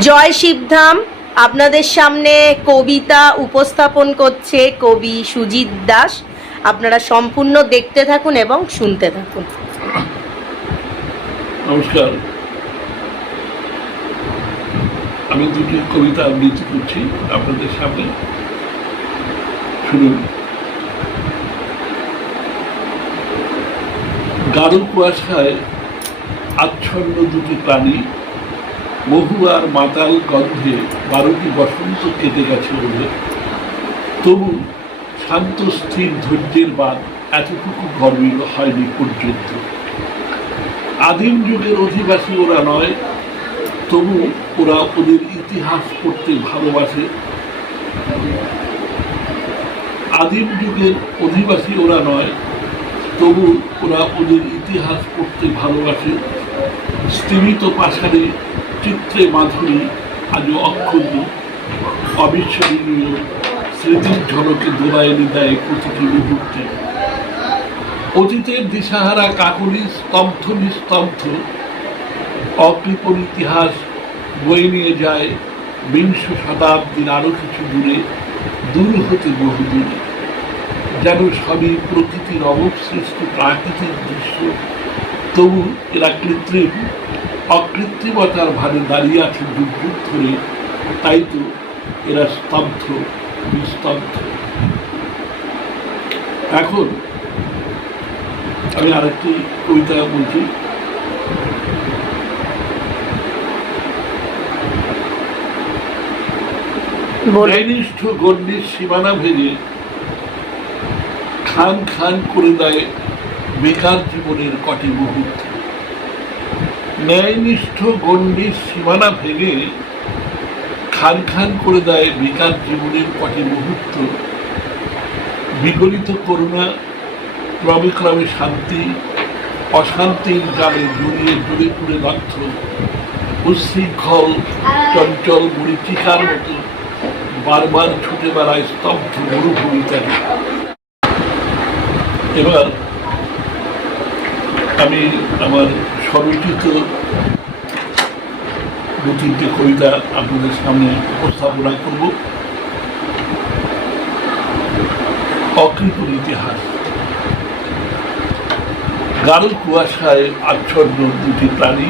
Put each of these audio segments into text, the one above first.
জয় শিবধাম। আপনাদের সামনে কবিতা উপস্থাপন করছে কবি সুজিত দাস। আপনারা সম্পূর্ণ দেখতে থাকুন এবং শুনতে থাকুন। নমস্কার, আমি দুটি কবিতা আবৃত্তি করছি আপনাদের সামনে, শুনুন। গাঢ় কুয়াশায় আচ্ছন্ন দুটি প্রাণী, বহু আর মাতাল গন্ধে 12টি বসন্ত কেটে গেছে ওদের। তবু শান্ত স্থির ধৈর্যের বাদ এতটুকু গরমিল হয়নি পর্যন্ত। আদিম যুগের অধিবাসী ওরা নয়, তবু ওরা ওদের ইতিহাস পড়তে ভালোবাসে। আদিম যুগের অধিবাসী ওরা নয়, তবু ওরা ওদের ইতিহাস পড়তে ভালোবাসে। স্তিমিত পাষাণে চিত্রে মাধুরী আজও অক্ষুণ্ণ, অবিস্মরণীয় স্মৃতির ঝলকে দোলা এনে দেয় প্রতিটি মুহূর্তে। অতীতের দিশাহারা কাকলি স্তব্ধ নিস্তব্ধ, অকৃপণ ইতিহাস বয়ে নিয়ে যায় বিংশ শতাব্দীর আরো কিছু দূরে, দূর হতে বহু দূরে। যেন সবই প্রকৃতির অবসৃষ্ট প্রাকৃতিক দৃশ্য, তবু এরা কৃত্রিম, অকৃত্রিমতার ভারে দাঁড়িয়ে আছে যুগ যুগ ধরে। তাই তো এরা স্তব্ধ নিস্তব্ধ। এখন আমি আরেকটি কবিতা বলছি। ন্যায়নিষ্ঠ গণ্ডির সীমানা ভেঙে খান খান করে দেয় বেকার জীবনের কটি মুহূর্ত। ন্যায়নিষ্ঠ গণ্ডির সীমানা ভেঙে খান খান করে দেয় বেকার জীবনের কটি মুহূর্ত। বিগলিত করুণা ক্রমে ক্রমে শান্তি, অশান্তির জালে জড়িয়ে জড়ে পুড়ে দগ্ধ, উচ্ছৃঙ্খল চঞ্চল মরীচিকার মতো বারবার ছুটে বেড়ায় স্তব্ধ মরুভূমিতে। এবার আমি আমার স্বরচিত দু তিনটে কবিতা আপনাদের সামনে উপস্থাপনা করব। অকৃপণ ইতিহাস। গাঢ় কুয়াশায় আচ্ছন্ন দুটি প্রাণী,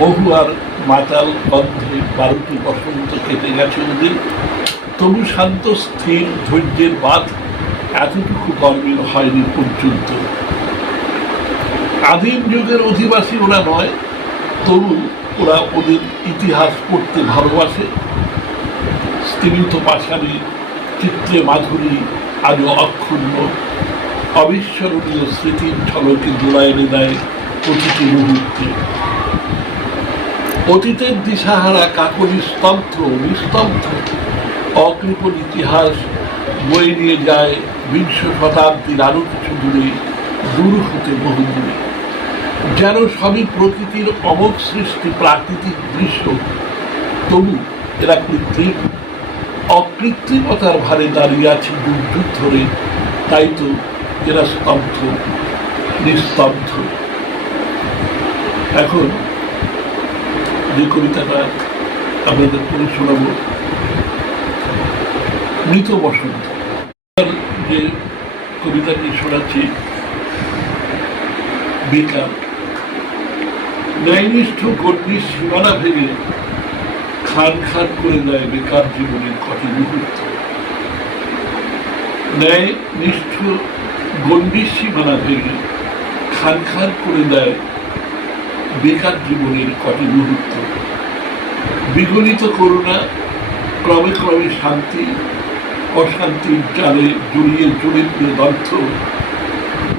বহু আর মাতাল গন্ধে 12টি বসন্ত কেটে গেছে ওদের। তবু শান্ত স্থির ধৈর্যের বাঁধ এতটুকু গরমিল হয়নি পর্যন্ত। আদিম যুগের অধিবাসী ওরা নয়, তবু ওরা ওদের ইতিহাস পড়তে ভালোবাসে। স্তিমিত পাষাণে চিত্রে মাধুরী আজও অক্ষুণ্ণ, অবিস্মরণীয় স্মৃতির ঝলকে দোলা এনে দেয় প্রতিটি মুহূর্তে। অতীতের দিশাহারা কাকলি স্তব্ধ নিস্তব্ধ, অকৃপণ ইতিহাস বয়ে নিয়ে যায় বিংশ শতাব্দীর আরো কিছু দূরে, দূর হতে বহু দূরে। যেন সবই প্রকৃতির অমোঘ সৃষ্টি প্রাকৃতিক দৃশ্য, তবু এরা কৃত্রিম, অকৃত্রিমতার ভারে দাঁড়িয়ে আছে যুগ যুগ ধরে। তাই তো এরা স্তব্ধ নিস্তব্ধ। এখন যে কবিতাটা আপনাদের পড়ে শোনাব, মৃত বসন্ত। যে কবিতাটি শোনাচ্ছি, বেকার। ন্যায়নিষ্ঠ গণ্ডির সীমানা ভেঙে খান খান করে দেয় বেকার জীবনের কটি মুহূর্ত। ন্যায়নিষ্ঠ গণ্ডির সীমানা ভেঙে খান খান করে দেয় বেকার জীবনের কটি মুহূর্ত। বিগলিত করুণা ক্রমে ক্রমে শান্তি, অশান্তির জালে জড়িয়ে জড়ে পুড়ে দগ্ধ,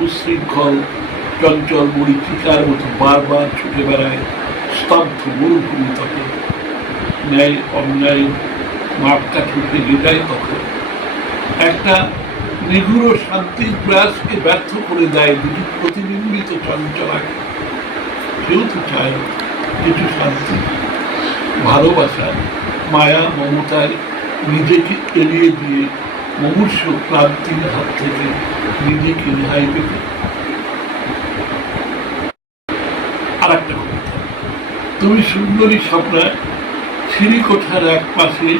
উচ্ছৃঙ্খল চঞ্চল মরীচিকার মতো বারবার ছুটে বেড়ায় স্তব্ধ মরুভূমি তখন। ন্যায় অন্যায় মাপকাঠি ভেঙে যায় তখন। একটা নিগুড় শান্তির প্রয়াসকে ব্যর্থ করে দেয় দুটি প্রতিবিম্বিত চঞ্চলাকে। কেউ তো চায় কিছু শান্তি, ভালোবাসা, মায়া মমতায় নিজেকে এড়িয়ে দিয়ে মুমূর্ষ ক্লান্তির হাত থেকে নিজেকে রেহাই পেতে। আর একটা কথা, তুমি সুন্দরী স্বপ্নায় সিঁড়িকোঠার এক পাশে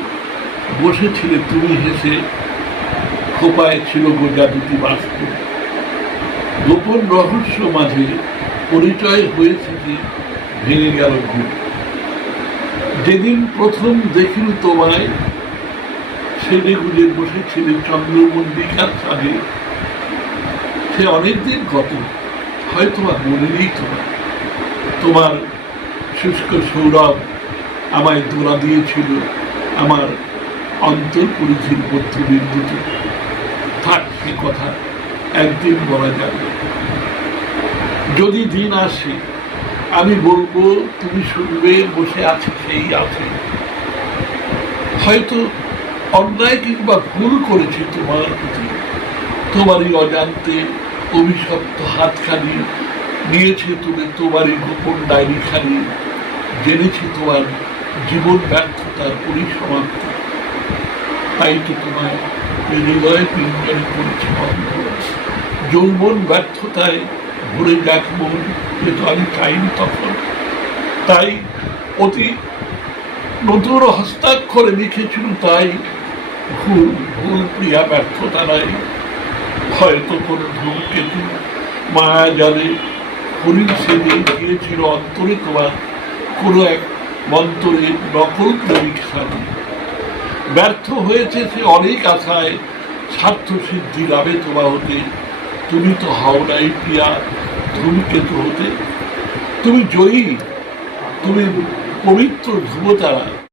বসেছিলে তুমি হেসে, খোপায় ছিল গোজা দুটি বাস্ক। গোপন রহস্য মাঝে পরিচয় হয়েছে যে ভেঙে গেল ঘুম। যেদিন প্রথম দেখিল তোমায়, সেজে গুজে বসেছিলে চন্দ্রমল্লিকার ছাদে, সে অনেকদিন কত, হয়তো আর মনে নেই তোমার। তোমার শুষ্ক সৌরভ আমায় দোলা দিয়েছিল আমার অন্তর পরিধির মধ্যবিন্দুতে। থাক, সে কথা একদিন বলা যাবে। যদি দিন আসে আমি বলবো, তুমি শুনবে, বসে আছে সেই আছে। হয়তো অন্যায় কিংবা ভুল করেছি তোমার প্রতি। তোমারই অজান্তে অভিশপ্ত হাতখানি নিয়েছে তুলে তোমারই গোপন ডায়েরিখানি। জেনেছি তোমার জীবন ব্যর্থতার পরিসমাপ্তি। তাই তো তোমার হৃদয়ে পিঞ্জরে করেছি বন্ধ। যৌবন ব্যর্থতায় ভরে যাক মন, যেহেতু আমি চাইনি তখন। তাই অতি নতুন হস্তাক্ষরে লিখেছিল, তাই ভুল ভুল প্রিয়া ব্যর্থতা নাই। হয়তো কোনো ধূমকেতু মায়া জালে হরিণ সেজে গিয়েছিল অন্তরে তোমার কোনো এক মন্তরে নকল প্রেমিক সাথে। ব্যর্থ হয়েছে সে অনেক আশায়, স্বার্থ সিদ্ধি লাভে তোমা হতে। তুমি তো হও নাই প্রিয়া ধূমকেতু হতে। তুমি জয়ী, তুমি পবিত্র ধ্রুবতারা।